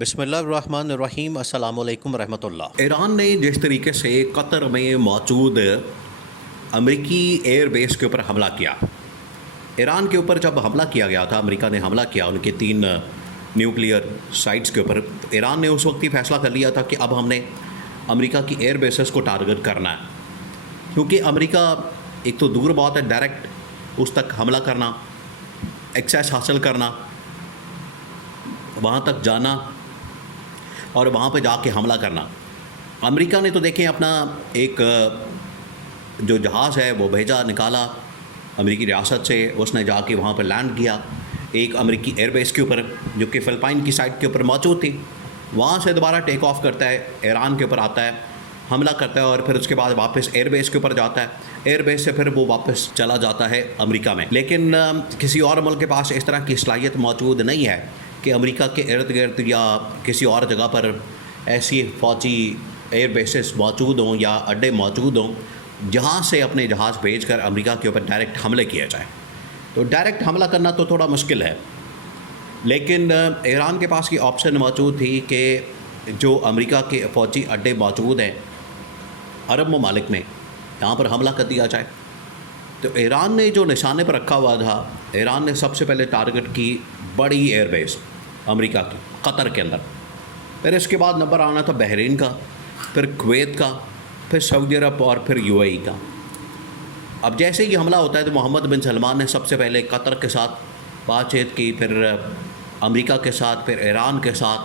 بسم اللہ الرحمن الرحیم۔ السلام علیکم ورحمۃ اللہ۔ ایران نے جس طریقے سے قطر میں موجود امریکی ایئر بیس کے اوپر حملہ کیا، ایران کے اوپر جب حملہ کیا گیا تھا، امریکہ نے حملہ کیا ان کے 3 نیوکلیئر سائٹس کے اوپر، ایران نے اس وقت ہی فیصلہ کر لیا تھا کہ اب ہم نے امریکہ کی ایئر بیسز کو ٹارگٹ کرنا ہے، کیونکہ امریکہ ایک تو دور بات ہے، ڈائریکٹ اس تک حملہ کرنا، ایکسیس حاصل کرنا، وہاں تک جانا اور وہاں پہ جا کے حملہ کرنا۔ امریکہ نے تو دیکھیں اپنا ایک جو جہاز ہے وہ بھیجا، نکالا امریکی ریاست سے، اس نے جا کے وہاں پہ لینڈ کیا ایک امریکی ایئر بیس کے اوپر جو کہ فلپائن کی سائٹ کے اوپر موجود تھی۔ وہاں سے دوبارہ ٹیک آف کرتا ہے، ایران کے اوپر آتا ہے، حملہ کرتا ہے اور پھر اس کے بعد واپس ایئر بیس کے اوپر جاتا ہے، ایئر بیس سے پھر وہ واپس چلا جاتا ہے امریکہ میں۔ لیکن کسی اور ملک کے پاس اس طرح کی صلاحیت موجود نہیں ہے کہ امریکہ کے ارد گرد یا کسی اور جگہ پر ایسی فوجی ایئر بیسز موجود ہوں یا اڈے موجود ہوں جہاں سے اپنے جہاز بھیج کر امریکہ کے اوپر ڈائریکٹ حملے کیا جائے۔ تو ڈائریکٹ حملہ کرنا تو تھوڑا مشکل ہے، لیکن ایران کے پاس یہ آپشن موجود تھی کہ جو امریکہ کے فوجی اڈے موجود ہیں عرب ممالک میں، یہاں پر حملہ کر دیا جائے۔ تو ایران نے جو نشانے پر رکھا ہوا تھا، ایران نے سب سے پہلے ٹارگٹ کی بڑی ایئر بیس امریکہ کی قطر کے اندر، پھر اس کے بعد نمبر آنا تھا بحرین کا، پھر کویت کا، پھر سعودی عرب اور پھر UAE کا۔ اب جیسے ہی حملہ ہوتا ہے تو محمد بن سلمان نے سب سے پہلے قطر کے ساتھ بات چیت کی، پھر امریکہ کے ساتھ، پھر ایران کے ساتھ،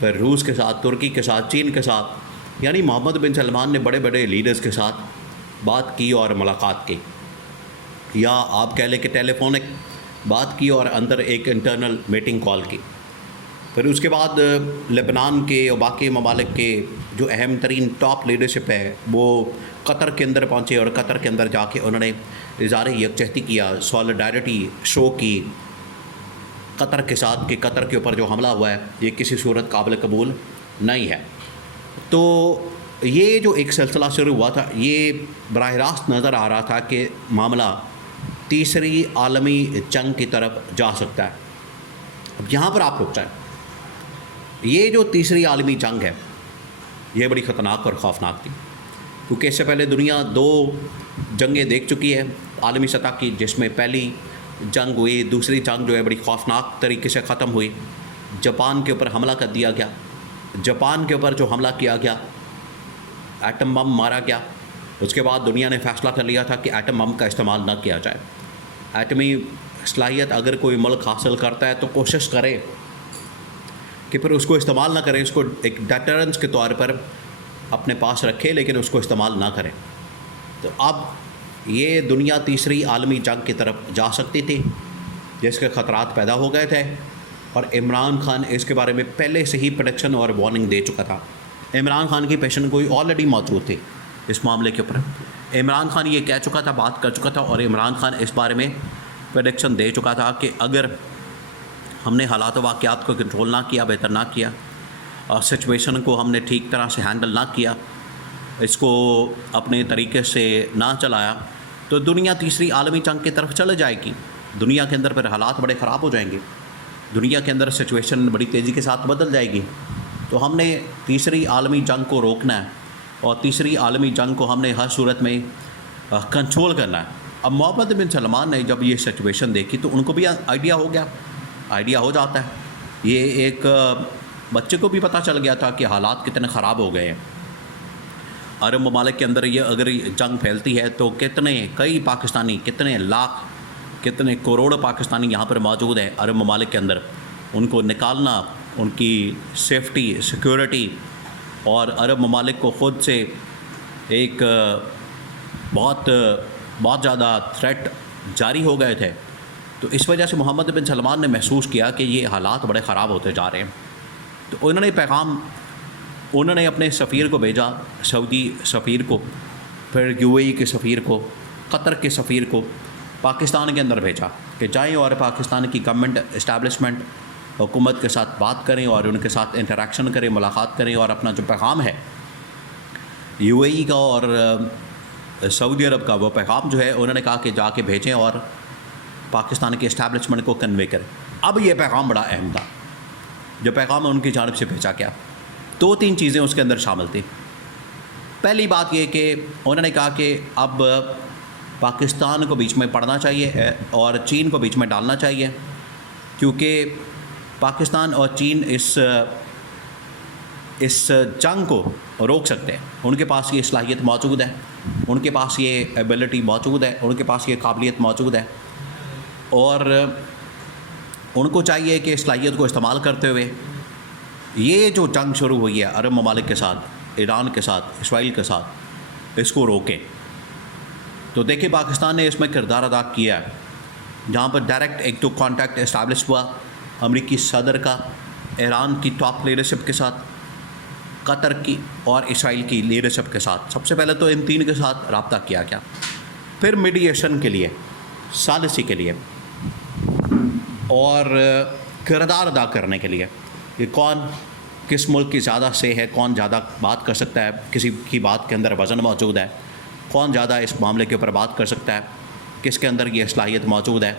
پھر روس کے ساتھ، ترکی کے ساتھ، چین کے ساتھ، یعنی محمد بن سلمان نے بڑے بڑے لیڈرز کے ساتھ بات کی اور ملاقات کی، یا آپ کہہ لیں کہ ٹیلی فونک بات کی اور اندر ایک انٹرنل میٹنگ کال کی۔ پھر اس کے بعد لبنان کے اور باقی ممالک کے جو اہم ترین ٹاپ لیڈرشپ ہے وہ قطر کے اندر پہنچے اور قطر کے اندر جا کے انہوں نے اظہار یکجہتی کیا، سولیڈارٹی شو کی قطر کے ساتھ کہ قطر کے اوپر جو حملہ ہوا ہے یہ کسی صورت قابل قبول نہیں ہے۔ تو یہ جو ایک سلسلہ شروع ہوا تھا، یہ براہ راست نظر آ رہا تھا کہ معاملہ تیسری عالمی جنگ کی طرف جا سکتا ہے۔ اب یہاں پر آپ رک جائیں، یہ جو تیسری عالمی جنگ ہے یہ بڑی خطرناک اور خوفناک تھی، کیونکہ اس سے پہلے دنیا 2 جنگیں دیکھ چکی ہے عالمی سطح کی، جس میں پہلی جنگ ہوئی، دوسری جنگ جو ہے بڑی خوفناک طریقے سے ختم ہوئی، جاپان کے اوپر حملہ کر دیا گیا، جاپان کے اوپر جو حملہ کیا گیا، ایٹم بم مارا گیا، اس کے بعد دنیا نے فیصلہ کر لیا تھا کہ ایٹم بم کا استعمال نہ کیا جائے۔ ایٹمی صلاحیت اگر کوئی ملک حاصل کرتا ہے تو کوشش کرے کہ پھر اس کو استعمال نہ کریں، اس کو ایک ڈیٹرنس کے طور پر اپنے پاس رکھے، لیکن اس کو استعمال نہ کریں۔ تو اب یہ دنیا تیسری عالمی جنگ کی طرف جا سکتی تھی، جس کے خطرات پیدا ہو گئے تھے، اور عمران خان اس کے بارے میں پہلے سے ہی پریڈکشن اور وارننگ دے چکا تھا۔ عمران خان کی پیشن گوئی آلریڈی موجود تھی اس معاملے کے اوپر، عمران خان یہ کہہ چکا تھا، بات کر چکا تھا، اور عمران خان اس بارے میں پریڈکشن دے چکا تھا کہ اگر ہم نے حالات و واقعات کو کنٹرول نہ کیا، بہتر نہ کیا، اور سچویشن کو ہم نے ٹھیک طرح سے ہینڈل نہ کیا، اس کو اپنے طریقے سے نہ چلایا، تو دنیا تیسری عالمی جنگ کی طرف چلے جائے گی۔ دنیا کے اندر پھر حالات بڑے خراب ہو جائیں گے، دنیا کے اندر سچویشن بڑی تیزی کے ساتھ بدل جائے گی۔ تو ہم نے تیسری عالمی جنگ کو روکنا ہے، اور تیسری عالمی جنگ کو ہم نے ہر صورت میں کنٹرول کرنا ہے۔ اب محمد بن سلمان نے جب یہ سچویشن دیکھی تو ان کو بھی آئیڈیا ہو گیا، آئیڈیا ہو جاتا ہے، یہ ایک بچے کو بھی پتہ چل گیا تھا کہ حالات کتنے خراب ہو گئے ہیں۔ عرب ممالک کے اندر یہ اگر جنگ پھیلتی ہے تو کئی پاکستانی، کتنے لاکھ، کتنے کروڑ پاکستانی یہاں پر موجود ہیں عرب ممالک کے اندر، ان کو نکالنا، ان کی سیفٹی، سیکیورٹی، اور عرب ممالک کو خود سے ایک بہت زیادہ تھریٹ جاری ہو گئے تھے۔ تو اس وجہ سے محمد بن سلمان نے محسوس کیا کہ یہ حالات بڑے خراب ہوتے جا رہے ہیں۔ تو انہوں نے اپنے سفیر کو بھیجا، سعودی سفیر کو، پھر UAE کے سفیر کو، قطر کے سفیر کو پاکستان کے اندر بھیجا کہ جائیں اور پاکستان کی گورنمنٹ اسٹیبلشمنٹ حکومت کے ساتھ بات کریں اور ان کے ساتھ انٹریکشن کریں، ملاقات کریں، اور اپنا جو پیغام ہے UAE کا اور سعودی عرب کا، وہ پیغام جو ہے انہوں نے کہا کہ جا کے بھیجیں اور پاکستان کے اسٹیبلشمنٹ کو کنوے کریں۔ اب یہ پیغام بڑا اہم تھا، جو پیغام ان کی جانب سے بھیجا گیا، 2-3 چیزیں اس کے اندر شامل تھیں۔ پہلی بات یہ کہ انہوں نے کہا کہ اب پاکستان کو بیچ میں پڑنا چاہیے اور چین کو بیچ میں ڈالنا چاہیے، کیونکہ پاکستان اور چین اس جنگ کو روک سکتے ہیں۔ ان کے پاس یہ صلاحیت موجود ہے، ان کے پاس یہ ایبلٹی موجود ہے، ان کے پاس یہ قابلیت موجود ہے، اور ان کو چاہیے کہ صلاحیت کو استعمال کرتے ہوئے یہ جو جنگ شروع ہوئی ہے عرب ممالک کے ساتھ، ایران کے ساتھ، اسرائیل کے ساتھ، اس کو روکیں۔ تو دیکھیں پاکستان نے اس میں کردار ادا کیا ہے، جہاں پر ڈائریکٹ ایک تو کانٹیکٹ اسٹیبلش ہوا امریکی صدر کا ایران کی ٹاپ لیڈرشپ کے ساتھ، قطر کی اور اسرائیل کی لیڈرشپ کے ساتھ۔ سب سے پہلے تو ان 3 کے ساتھ رابطہ کیا گیا، پھر میڈیشن کے لیے، ثالثی کے لیے اور کردار ادا کرنے کے لیے کہ کون کس ملک کی زیادہ سے ہے، کون زیادہ بات کر سکتا ہے، کسی کی بات کے اندر وزن موجود ہے، کون زیادہ اس معاملے کے اوپر بات کر سکتا ہے، کس کے اندر یہ صلاحیت موجود ہے۔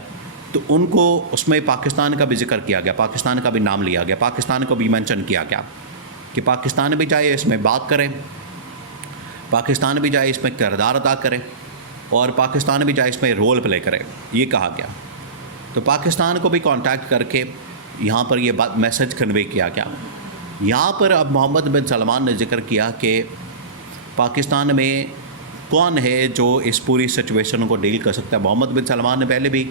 تو ان کو اس میں پاکستان کا بھی ذکر کیا گیا، پاکستان کا بھی نام لیا گیا، پاکستان کو بھی مینشن کیا گیا کہ پاکستان بھی چاہے اس میں بات کریں، پاکستان بھی چاہے اس میں کردار ادا کرے، اور پاکستان بھی چاہے اس میں رول پلے کرے، یہ کہا گیا۔ تو پاکستان کو بھی کانٹیکٹ کر کے یہاں پر یہ بات میسج کنوے کیا گیا۔ یہاں پر اب محمد بن سلمان نے ذکر کیا کہ پاکستان میں کون ہے جو اس پوری سچویشن کو ڈیل کر سکتا ہے۔ محمد بن سلمان نے پہلے بھی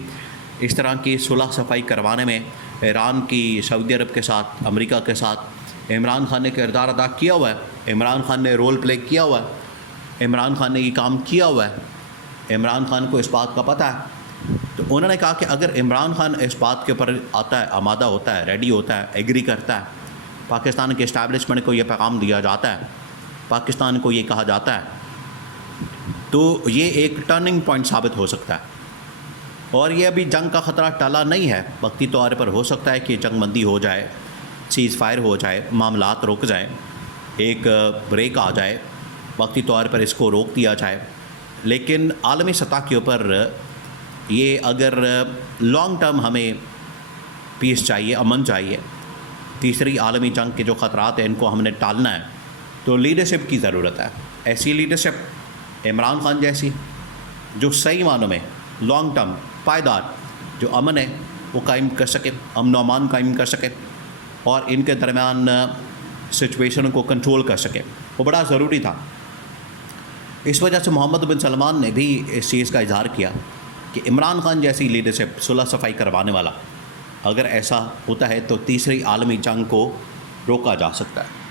اس طرح کی صلح صفائی کروانے میں ایران کی، سعودی عرب کے ساتھ، امریکہ کے ساتھ عمران خان نے کردار ادا کیا ہوا ہے، عمران خان نے رول پلے کیا ہوا ہے، عمران خان نے یہ کام کیا ہوا ہے، عمران خان کو اس بات کا پتہ ہے۔ تو انہوں نے کہا کہ اگر عمران خان اس بات کے اوپر آتا ہے، آمادہ ہوتا ہے، ریڈی ہوتا ہے، ایگری کرتا ہے، پاکستان کے اسٹیبلشمنٹ کو یہ پیغام دیا جاتا ہے، پاکستان کو یہ کہا جاتا ہے، تو یہ ایک ٹرننگ پوائنٹ ثابت ہو سکتا ہے۔ اور یہ ابھی جنگ کا خطرہ ٹلا نہیں ہے، وقتی طور پر ہو سکتا ہے کہ جنگ بندی ہو جائے، سیز فائر ہو جائے، معاملات رک جائیں، ایک بریک آ جائے، وقتی طور پر اس کو روک دیا جائے، لیکن عالمی سطح کے اوپر یہ اگر لانگ ٹرم ہمیں پیس چاہیے، امن چاہیے، تیسری عالمی جنگ کے جو خطرات ہیں ان کو ہم نے ٹالنا ہے، تو لیڈرشپ کی ضرورت ہے۔ ایسی لیڈرشپ عمران خان جیسی جو صحیح معنوں میں لانگ ٹرم پائیدار جو امن ہے وہ قائم کر سکے، امن و امان قائم کر سکے، اور ان کے درمیان سچویشن کو کنٹرول کر سکے، وہ بڑا ضروری تھا۔ اس وجہ سے محمد بن سلمان نے بھی اس چیز کا اظہار کیا کہ عمران خان جیسی لیڈرشپ، صلح صفائی کروانے والا اگر ایسا ہوتا ہے تو تیسری عالمی جنگ کو روکا جا سکتا ہے۔